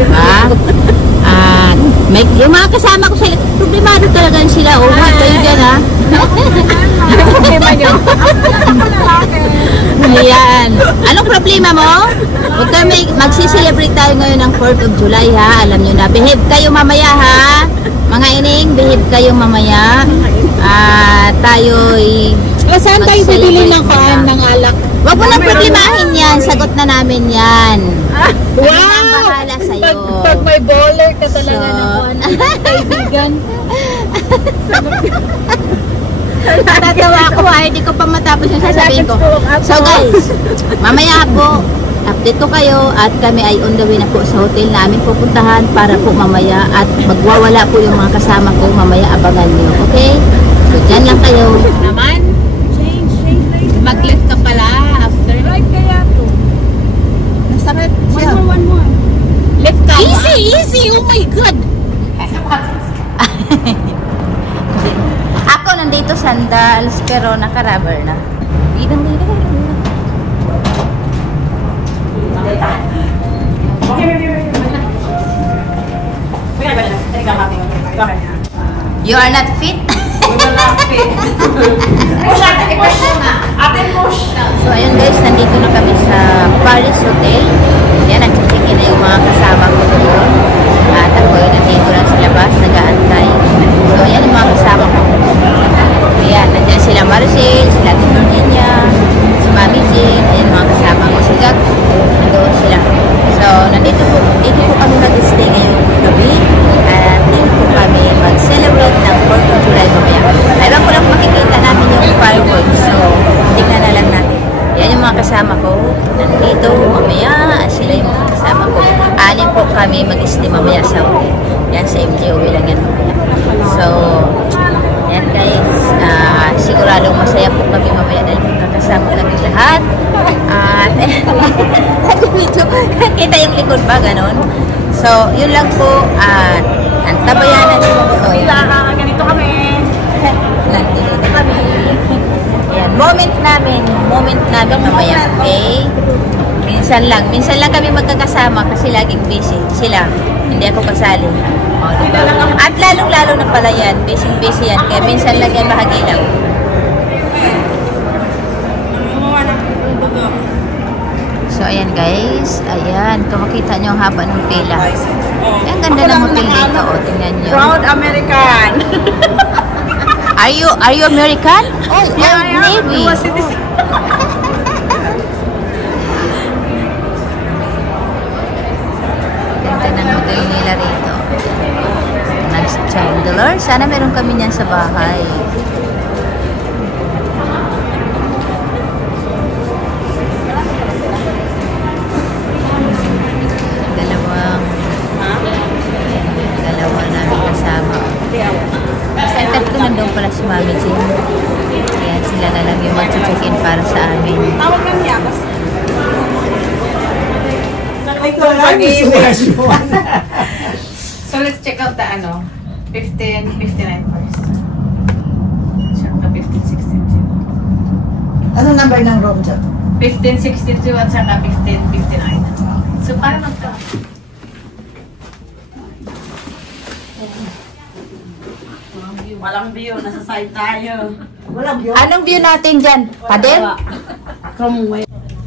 Diba? At yung mga kasama ko sila, problemado talaga sila. Oh, kayo dyan ha. Problema nyo. Ayan. Anong problema mo? Huwag kami, magsiselebrate tayo ngayon ng 4th of July ha. Alam nyo na. Behave kayo mamaya ha. Mga ining, behave kayo mamaya. Tayo'y Saan tayo bibili ng paan ng alak? Huwag mo nang problemahin yan. Sagot na namin yan. Wow! Ang bahala sa'yo. Pag may baller ka talaga ng kaibigan. Tatawa ako ha. Hindi ko pa matapos yung sasabihin ko. So guys, mamaya po, update ko kayo at kami ay on the way na po sa hotel namin pupuntahan para po mamaya at magwawala po yung mga kasama ko. Mamaya abangan nyo. Okay? So dyan lang kayo. Naman? Mag-lift ka pala after. Right kaya to. Nasakit siya. One more. Lift ka. Easy! Oh my God! Ako nandito sandals pero naka-rubber na. Idang. You are not fit? So ayun guys, nandito na kami sa Paris Hotel. Yan, nag-check-in na yung mga kasama ko doon. At ako yun, nandito lang sa labas, nag-aantay. So ayan yung mga kasama ko. Ayan, nandiyan sila Maricel, sila Virginia, si Mami Jean, ayan yung mga kasama ko. Si Gag, nandoon sila. So nandito po kami mag-stay ngayong gabi. At dito po kami mag-celebrate ng 4th of July mamaya. Ayun ko lang makikita namin yung fireworks. So, tingnan na lang natin. Yan yung mga kasama ko. Nandito mamaya. Sila yung mga kasama ko. Anim po kami mag-stay mamaya sa hotel. Yan sa MJOE lang yan mamaya. So, yan guys. Siguradong masaya po kami mamaya dahil magkakasama kami lahat. At, kita yung likod ba? Ganon. So, yun lang po. At, antabayanan nyo po. Ganito kami. Nandito kami. Ayan, moment namin mamaya, okay? Minsan lang kami magkakasama kasi laging busy. Sila, hindi ako kasali. O, diba? At lalong-lalo na pala yan, busy yan. Kaya minsan lang yan bahagi lang. So, ayan guys. Ayan, kung makita nyo ang haba ng pila. Ayan, ganda ng hotel dito. O, tingnan nyo. Proud American. Are you American? Oh, Navy. Ganda ng hotel nila rito. Nice chandelier. Sana meron kami niyan sa bahay. Dalawa namin kasama. Center ko nandun pala si Mami Jean. Ayan, sila na lang yung mag-check-in para sa amin. Tawag kami yakas. So let's check out the 1559 first. Check the 1562. Anong number ng room dyan? 1562 at saka 1559. So para magka. Walang view, nasa side tayo. Walang view. Anong view natin dyan? Padel? Come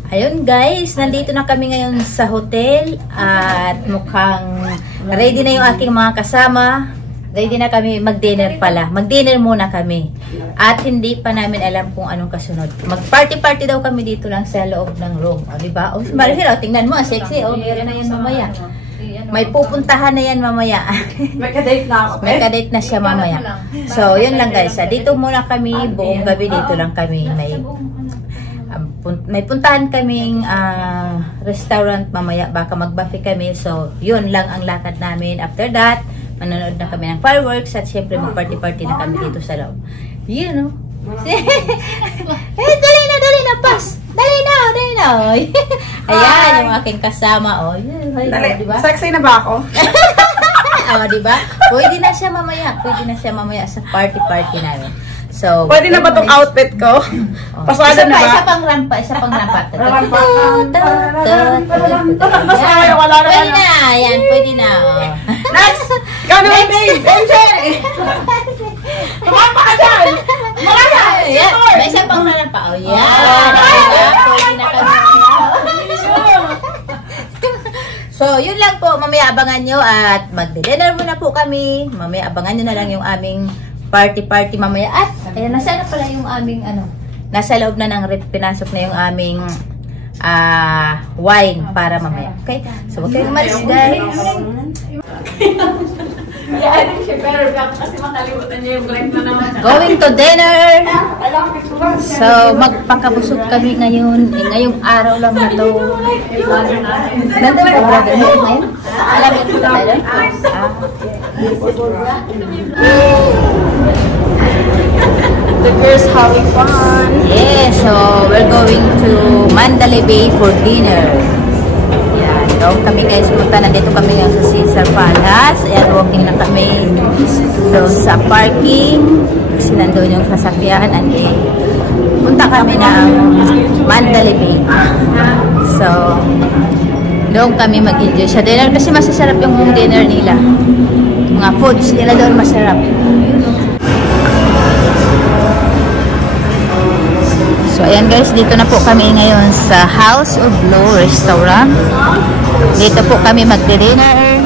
Ayun guys, nandito na kami ngayon sa hotel at mukhang ready na yung aking mga kasama. Ready na kami mag-dinner pala. Mag-dinner muna kami. At hindi pa namin alam kung anong kasunod. Mag-party-party daw kami dito lang sa loob ng room. O, diba? O, si Maricel, tingnan mo, sexy. O, meron na yan mamaya. May pupuntahan na yan mamaya. May ka-date na ako. May ka-date na siya mamaya. So, yun lang guys. Dito muna kami. Buong gabi dito lang kami. May puntahan kaming restaurant mamaya. Baka mag-buffet kami. So, yun lang ang lakad namin. After that, manonood na kami ng fireworks. At syempre, mag-party-party na kami dito sa loob. Yun, no? Dali na, pass! Dali na! Ayan, yung aking kasama. Oh, yun, diba? Sexy na ba ako? Diba? Pwede na siya mamaya sa party namin. So, pwede na ba tong outfit ko? Pasada na ba? Isa pang rampa. Pwede Wala na na. Yan, pwede So, yun lang po. Mamaya abangan nyo at mag-dinner muna po kami. Mamaya abangan nyo na lang yung aming party mamaya. At, ayan, nasa na pala yung aming, nasa loob na ng rep, pinasok na yung aming wine para mamaya. Okay? So, huwag kayong umalis, guys. Yeah, I think she better back kasi makalimutan niya yung break na naman. Going to dinner! So, magpakabusog kami ngayon. Ngayong araw lang na to. Nandun ba, brother? Ngayon? Alam mo ito tayo? The girls having fun. Yeah, so we're going to Mandalay Bay for dinner. Yan, doon kami guys punta. Nandito kami ngayon sa Caesar Palace. Ayan, walking na kami doon sa parking. Kasi nandun yung sasakyan. And punta kami ng Mandalay Bay. So, doon kami mag-enjoy sa dinner. Kasi masasarap yung dinner nila. Mga foods nila doon masarap. So, ayan guys, dito na po kami ngayon sa House of Blue Restaurant. Dito po kami magdi-dinner.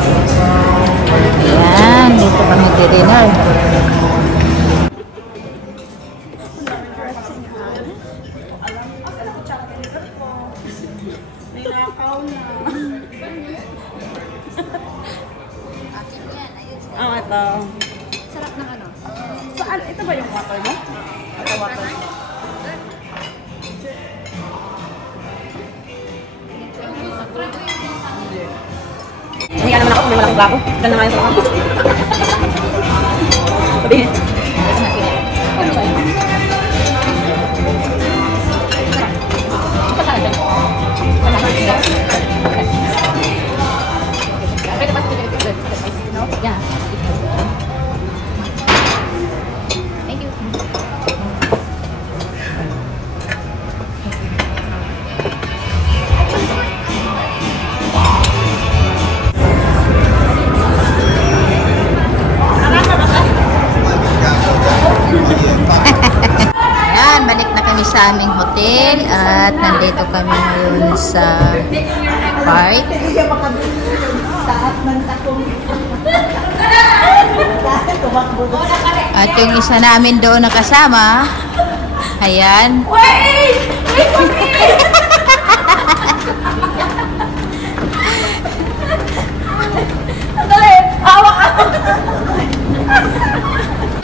Ayan, dito kami magdi-dinner. Oh, ito. Sarap ng ano? Saan? Ito ba yung water mo? Ito water mo. Hindi naman ako, may malaking bako. Diyan naman yung ako. Sabihin. Yeah. Thank you. Ayan, balik na kami sa aming hotel at nandito kami ngayon sa park. At yung isa namin doon nakasama, ayan. Wait! Wait for me! Dali! Hawak ako!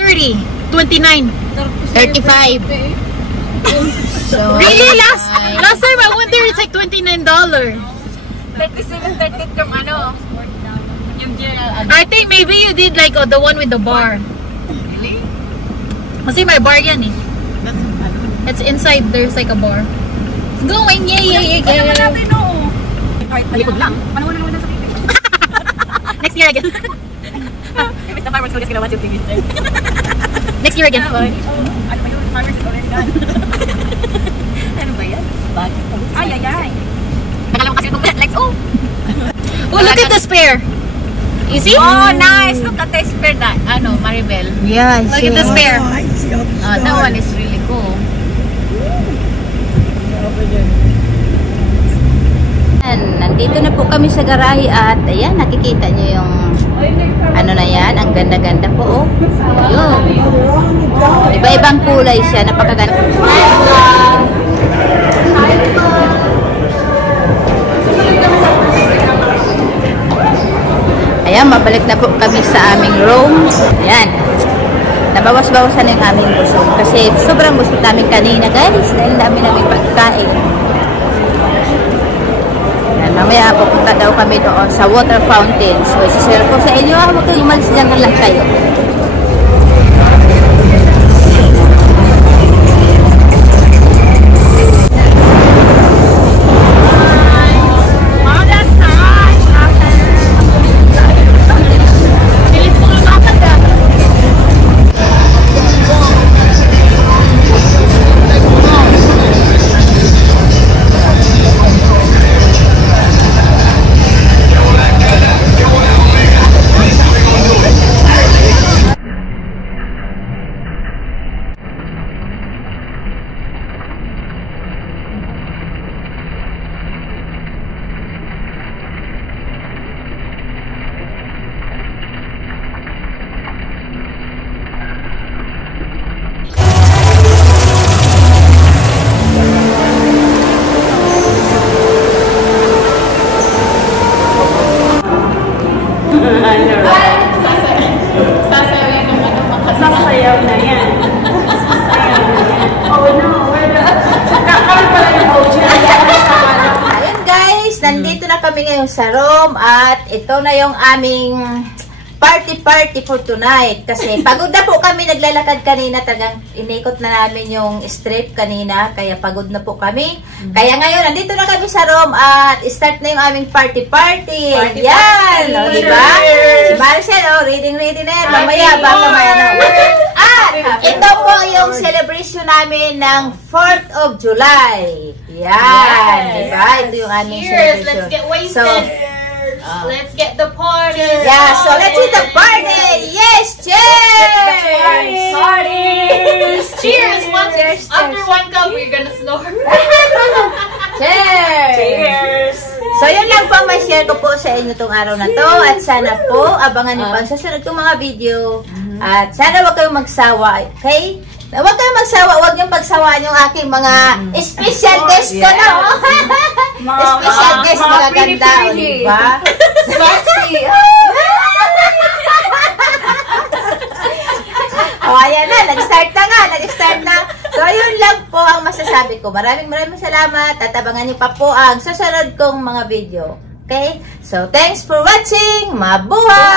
30, 29. 35. So, Really? Last time I went there, it's like $29. 37, 30 from ano? Yung I think maybe you did like the one with the bar. Really? Kasi may bar yan eh. It's inside, there's like a bar. It's going, yeah. natin, no? Malikod lang. Panahon na sa TV. Next year again. If it's the fireworks, we'll just gonna watch yung TV instead. Next year again. Ano ba yun? Fireworks is already done. Ano ba yan? Bakit? Ay. Nakalawang kasi itong legs. Oh, look at the spare. You see? Oh, nice! Look at the spare that. Ano, Maribel. yeah, Look at the spare. That one is really cool. Ayan, nandito na po kami sa garahe at ayan, nakikita nyo yung ano na yan, ang ganda-ganda po. Oh. Yun. Iba-ibang kulay siya, napakaganda. Ayan, mabalik na po kami sa aming room. Ayan. Nabawas-bawasan na yung aming busog. Kasi sobrang busog namin kanina, guys. Dahil dami namin pagkain. Ayan, mamaya pupunta daw kami doon sa water fountain. So, isi-share ko sa inyo. Huwag kayong umalis dyan lang kayo. Sasayaw yun naman ang makasama. Sasayaw na yan. Sasayaw na yan. Oh no, wala. Kami pala yung OG. Ayun guys, nandito na kami ngayon sa room at ito na yung aming party for tonight. Kasi pagod na po kami, naglalakad kanina, tagang inikot na namin yung strip kanina, kaya pagod na po kami. Kaya ngayon, nandito na kami sa room at start na yung aming party. Yan! O, diba? Si Maricel, reading na yan. Mamaya, baka maya na. At ito po yung celebration namin ng 4th of July. Yan! Diba? Ito yung aming Cheers! celebration. Let's get wasted! So, Let's get the party! yeah, so let's hit the party! Yes! Cheers! Parties! Cheers! Cheers! After one cup, we're gonna snore. Cheers! Cheers! So, yun lang po ang ma-share ko po sa inyo tong araw na to. At sana po, abangan niyo pa sa susunod kong mga video. At sana huwag kayong magsawa. Okay? Huwag kayong magsawa. Huwag niyong pagsawaan yung aking mga special guest ko na. Special guest, mga ganda. O, diba? Sexy! O, ayan na. Nag-start na nga. Nag-start na. So, yun lang po ang masasabi ko. Maraming salamat. At abangan niyo pa po ang susunod kong mga video. Okay? So, thanks for watching. Mabuhay!